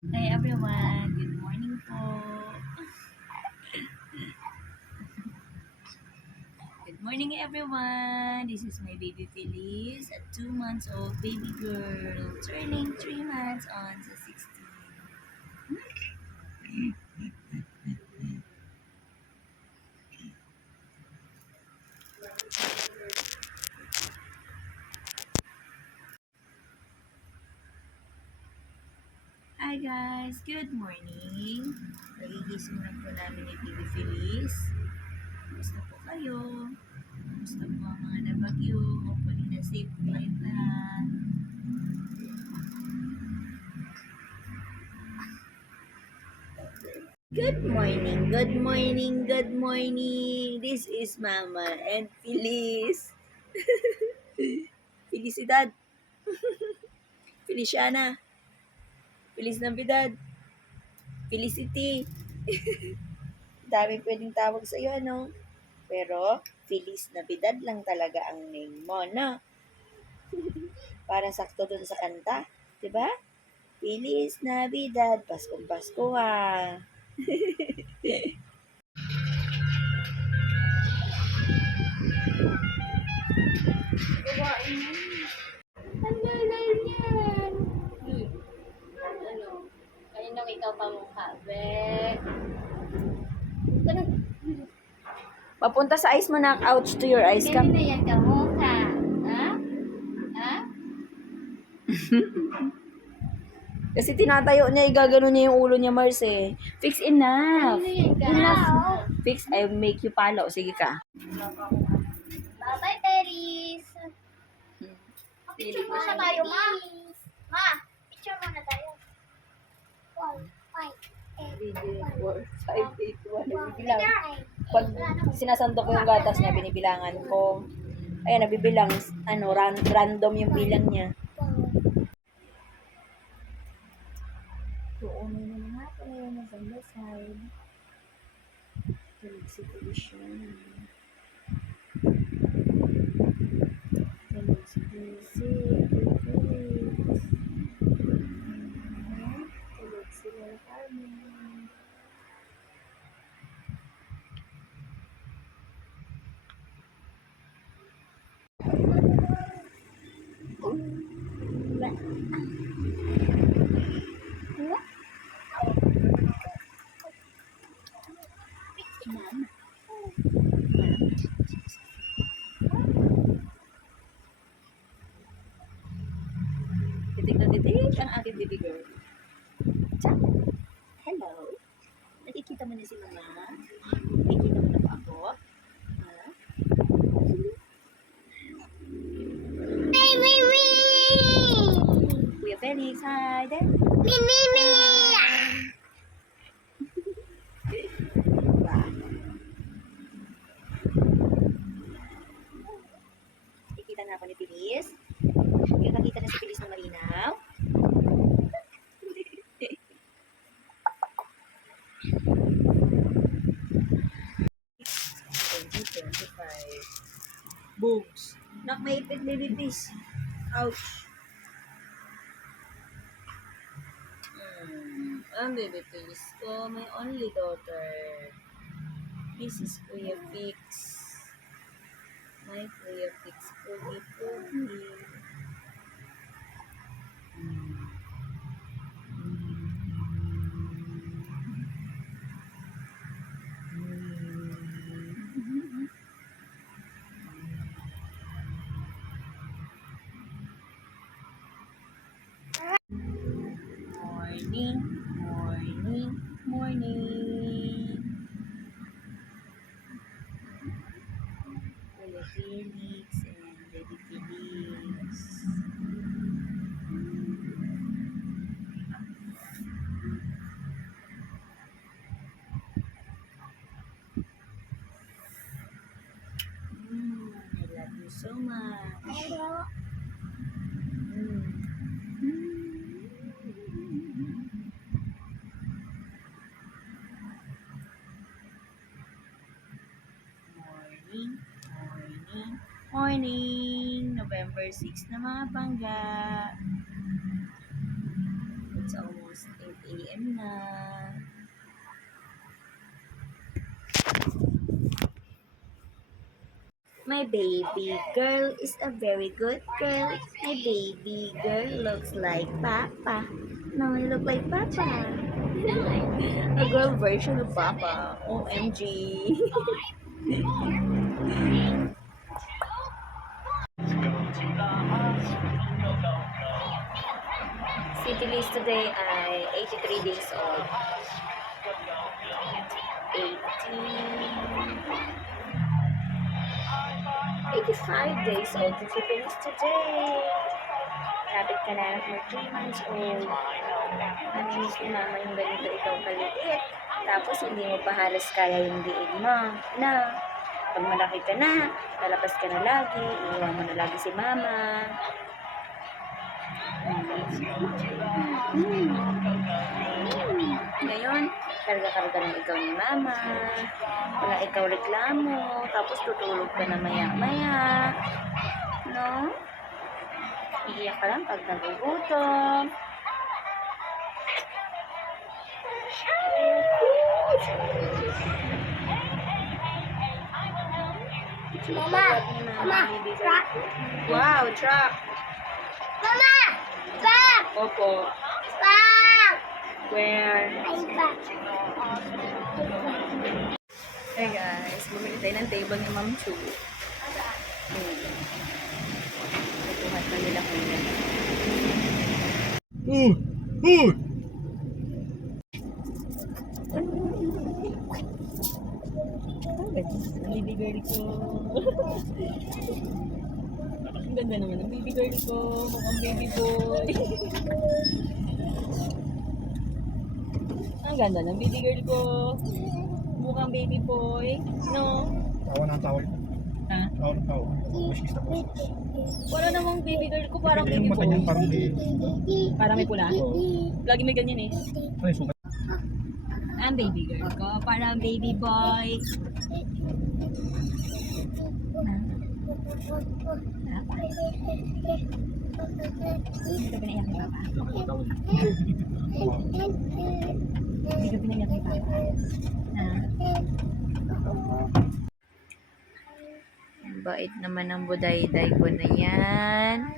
Hi everyone, good morning po. Good morning everyone. This is my baby Feliz, a 2 months old baby girl, turning 3 months on the 16th. Hi guys, good morning. Nagigising lang po namin ni baby Feliz. Kumusta po kayo? Kumusta po ang mga nabagyo? Hopefully na safe po kayo lahat. Good morning, good morning, good morning. This is Mama and Feliz. Felicidad. Feliciana. Feliz Navidad. Felicity. Dami pwedeng tawag sa iyo, ano? Pero, Feliz Navidad lang talaga ang name mo, no? Para sakto dun sa kanta. Diba? Feliz Navidad. Paskong Pasko, ha? Gawain mo. Ang lalay yan. Ano? Kaninang ikaw pa mukha, be? Papunta sa eyes mo na. Ouch to your eyes ka. Kanina yan ka mukha. Ha? Ha? Kasi tinatayo niya, igagano niya yung ulo niya, Mars eh. Fix enough. Kanina yan ka. Enough. Fix, I make you follow. Sige ka. Bye-bye, Paris. Picture muna tayo, ma. Ma, picture muna tayo. 1, 5, 8, 4, 5, 8, 1. Nabibilang. Pag sinasandok ko yung gatas niya, binibilangan ko. Ayan, nabibilang. Ano, random yung bilang niya. Doon na naman ako ngayon na sa side. Tulog si Felician. Tulog si Busy. Tulog si Lord Carmen. Titik na titik ang aking baby girl. Tsa. Hello. Nakikita mo na si Mama? Nakikita mo na ba ako? Ha? Kuya Felix, hi there. Nakikita na ako ni Feliz. Nakita na si Feliz na malinaw. Boobs. Nak, may ipit, baby, please. Ouch. Ang baby, please. Oh, my only daughter. This is Kuya Fix. My Kuya Fix. Pogi, pogi. Morning, morning, morning. Kuya Felix and Baby Felix. I love you so much. Morning, morning, morning. November 6 na mga bangga. It's almost 8 AM na. My baby girl is a very good girl. My baby girl looks like Papa. No, I look like Papa. A girl version of Papa. OMG. City Liz today ay 83 days old. 85 days old si City Liz today. Lapit ka na ng 3 months old. Naminis ni mama yung ganito ikaw kaliit. Tapos hindi mo pa halos kaya yung diig mo. Na, pag malaki ka na, lalabas ka na lagi, iiwan mo na lagi si mama. Ngayon, karga-karga ng ikaw ni mama. Wala ikaw reklamo. Tapos tutulog ka na maya-maya. No? Iiyak ka lang pag nagugutom. Mama, Mama, truck. Wow, truck. Mama, truck. Opo. Truck. Where? Ay, truck. Hey guys, bumili tayo ng table ni Ma'am Chu. Natuhat na nila kuya. Ang baby girl ko. Ang ganda naman ng baby girl ko. Mukhang baby boy. Ang ganda ng baby girl ko. Mukhang baby boy. No? Tawa ng tawa. Ha? Tawa ng tawa. Pusis na pusis. Wala namang baby girl ko. Parang Ito baby yung mata niya, boy. parang may... Parang may pula. Lagi may ganyan eh. Ay, sukat. Ang baby girl ko. Parang baby boy. Papa? Hindi ka pinaiyak ni Papa? Hindi ka pinaiyak ni Papa? Ang bait naman ng budayday ko na yan.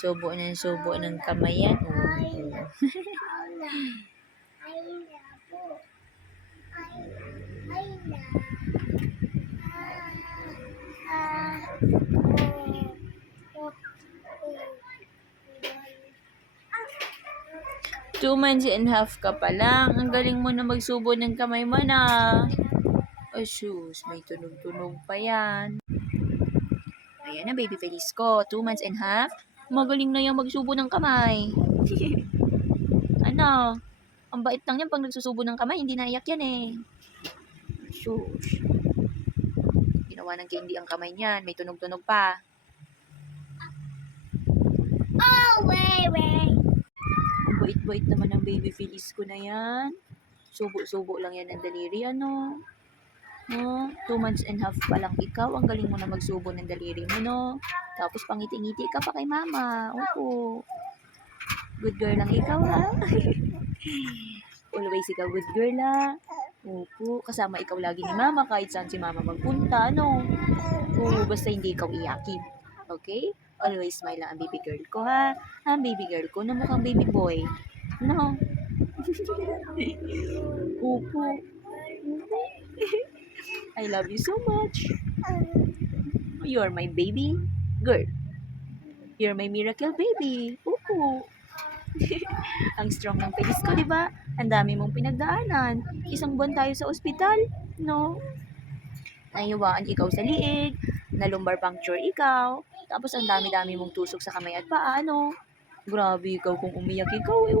Subo ng kamay yan. Two months and half ka pa lang. Ang galing mo na magsubo ng kamay mo na. Oh, sus. May tunog-tunog pa yan. Ayan na, baby Feliz ko. 2 months and half. Magaling na yung magsubo ng kamay. Ano? Ang bait lang yan pag nagsusubo ng kamay. Hindi naiyak yan eh. Sus. Ginawa ng candy ang kamay niyan. May tunog-tunog pa. Oh, wait. Ang bait-bait naman ng baby Feliz ko na yan. Subo-subo lang yan ang daliri, ano? No? 2 months and half pa lang ikaw. Ang galing mo na magsubo ng daliri mo, no? Tapos pangiti-ngiti ka pa kay mama. Opo. Good girl lang ikaw, ha? Always ikaw good girl, ha? Opo. Kasama ikaw lagi ni mama kahit saan si mama magpunta, no? Oo, basta hindi ikaw iyakin. Okay? Always smile lang ang baby girl ko, ha? Ang baby girl ko na mukhang baby boy. No? Opo. I love you so much. You're my baby girl. You're my miracle baby. Opo. Ang strong ng Feliz ko, di ba? Ang dami mong pinagdaanan. 1 buwan tayo sa ospital, no? Nahiwaan ikaw sa liig, na lumbar puncture ikaw, tapos ang dami-dami mong tusok sa kamay at paa, no? Grabe ikaw kung umiyak ikaw, eh.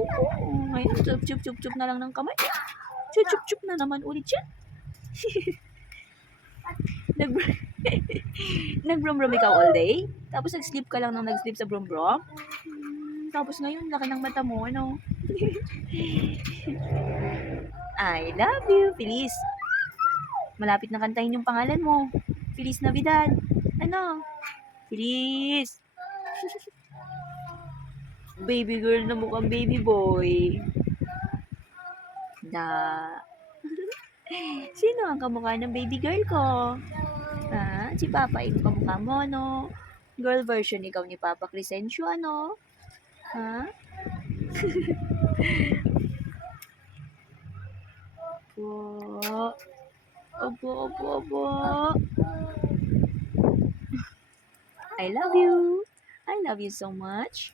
Ngayon, chup-chup-chup na lang ng kamay. Chup-chup-chup na naman ulit siya. Nag-brom-brom ikaw all day? Tapos nag-sleep ka lang nang nag-sleep sa brom-brom? Tapos ngayon, laki ng mata mo, ano? I love you, Feliz. Malapit na kantahin yung pangalan mo. Feliz Navidad. Ano? Feliz. Baby girl na mukhang baby boy. Da. Sino ang kamukha ng baby girl ko? Ha? Si Papa yung kamukha mo, no? Girl version ikaw ni Papa Crescencio, ano? Ha? Opo. Opo, opo, opo. I love you. I love you so much.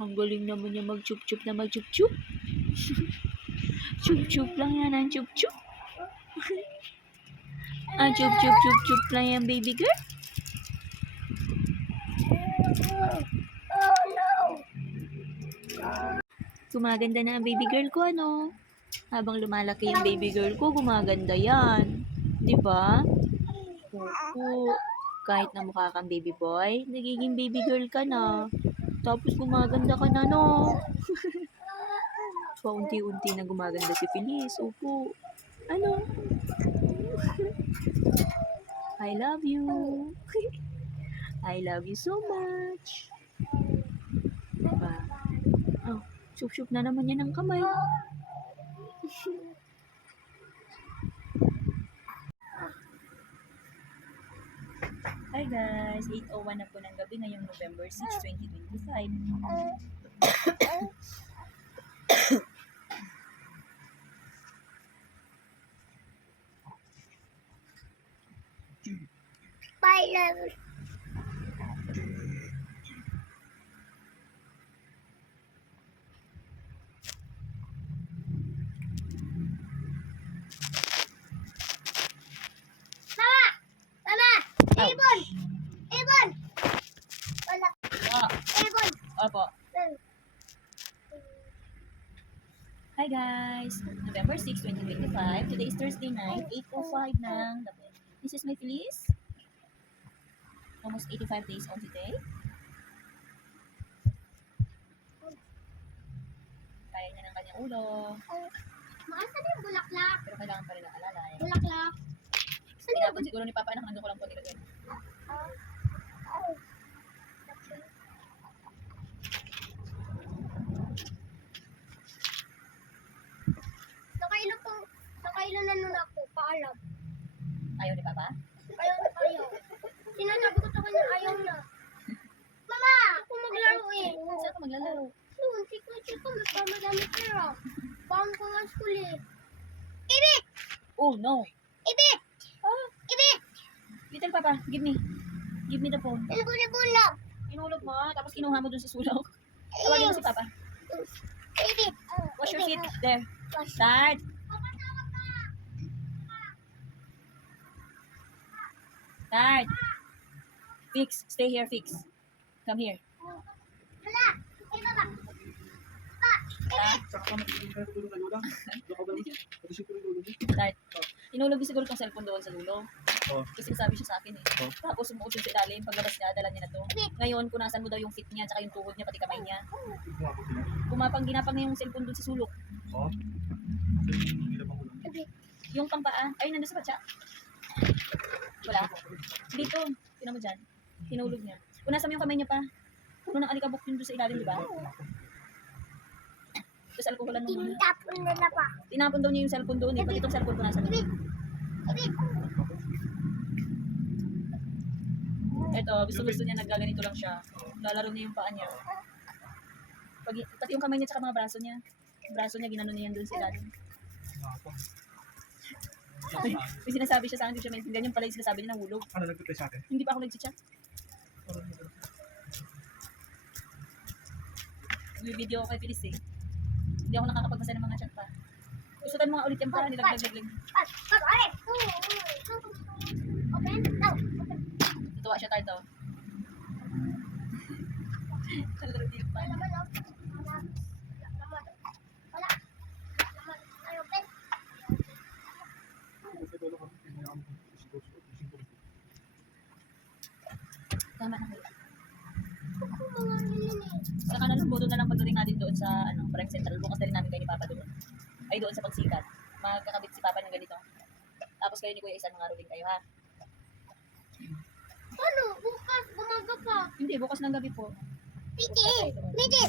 Ang galing naman niya mag-chup-chup na mag-chup-chup. Chup-chup lang yan ang chup-chup. Ang chup-chup-chup-chup lang yan, baby girl. Oh no. Gumaganda na ang baby girl ko, ano? Habang lumalaki yung baby girl ko, gumaganda yan. Di ba? Opo. Kahit na mukha kang baby boy, nagiging baby girl ka na. Tapos gumaganda ka na, no? Paunti-unti na gumaganda si Feliz. Opo. Ano? I love you. I love you so much. Diba? Oh, sup-sup na naman yan ng kamay. Hi guys, 8:01 na po ng gabi ngayong November 6, 2025. Bye, love. Mama! Mama! Ibon! Ibon! Wala. Ibon! Opo. Hi guys! November 6, 2025. Today is Thursday night, 8:05 ng gabi. This is my Feliz. Almost 85 days old today. Kaya niya ng kanyang ulo. Maasan yung bulaklak? Pero kailangan pa rin ng alalay. Bulaklak? Saan yung Tinapon siguro ni Papa, anak, nandun ko lang po nilagay. Nakailan na nun ako, paalam. Ayaw ni Papa? Ayaw na ayaw. Sinasabi ko sa kanya, ayaw na. Mama, ako maglaro eh. Saan ka maglalaro? Noon, chiko, magpamadami pera. Baon ko nga school eh. Ibit! Oh no! Ibit! Ah, Ibit! little Papa, give me. Give me the phone. Ilgulog-gulog. Inulog mo, tapos kinuha mo dun sa sulok. Tawagin mo si Papa. Ibit! Wash your feet. There. Start. Start. Fix. Stay here, fix. Come here. Wala! Iba ba? Pa! Start. Sakto magiging kayo tulog na lola. Loko ba? Pag-isip ko rin lola niya. Start. Inulog niya siguro itong cellphone doon sa dulo. Oh. Kasi sabi siya sa akin eh. Oh. Tapos sumuot siya sa ilalim. Paglabas niya, dala niya na to. Ngayon, punasan mo daw yung feet niya, tsaka yung tuhod niya, pati kamay niya. Kumapag sila. Ginapang niya yung cellphone doon sa sulok. Oh. Kasi hindi na magulang. Yung pampaa, ay, nandun sa patsa. Wala. Dito. Tingnan mo dyan. Hinulog niya. Punasan mo yung kamay niya pa. Puno ng alikabok yun doon sa ilalim, di ba? Tapos alkoholan mo muna. Tinapon na na pa. Tinapon daw niya yung cellphone doon. Pati itong cellphone punasan niya. Ibit! Ito, gusto niya naggaganito lang siya. Lalaro niya yung paa niya. Pati yung kamay niya tsaka mga braso niya. Braso niya, ginano niya yan doon sa ilalim. May sinasabi siya sa akin, hindi siya maintindihan. Yung pala yung sinasabi niya, nahulog. Ano nag-reply sa akin? Hindi pa ako nag-chat. May video ako kay Feliz eh. Hindi ako nakakapagbasa ng mga chat pa. Gustutan mo nga ulit yan pa, nilaglag-lag. Open? No. Open. Tutuwa siya tayo to. Kalaro din pa. Wala naman, oh. Wala. Wala naman. Wala. Wala naman. Ay, open. Tama na kayo. Ako mga nilinis. Saka na lang, bodo na lang pagdating natin doon sa Prime Central. Bukas na rin namin kayo ni Papa doon. Ay doon sa Pagsikat. Magkakabit si Papa ng ganito. Tapos kayo ni Kuya Isan, mga ruling kayo ha. Ano? Bukas, umaga pa. Hindi, bukas ng gabi po. Piti! Piti!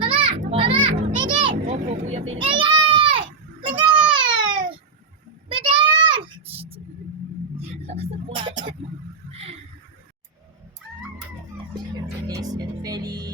Mama! Kuya Felix. Yay! Bidan! Bidan! Sa buhat. Felix and Felix.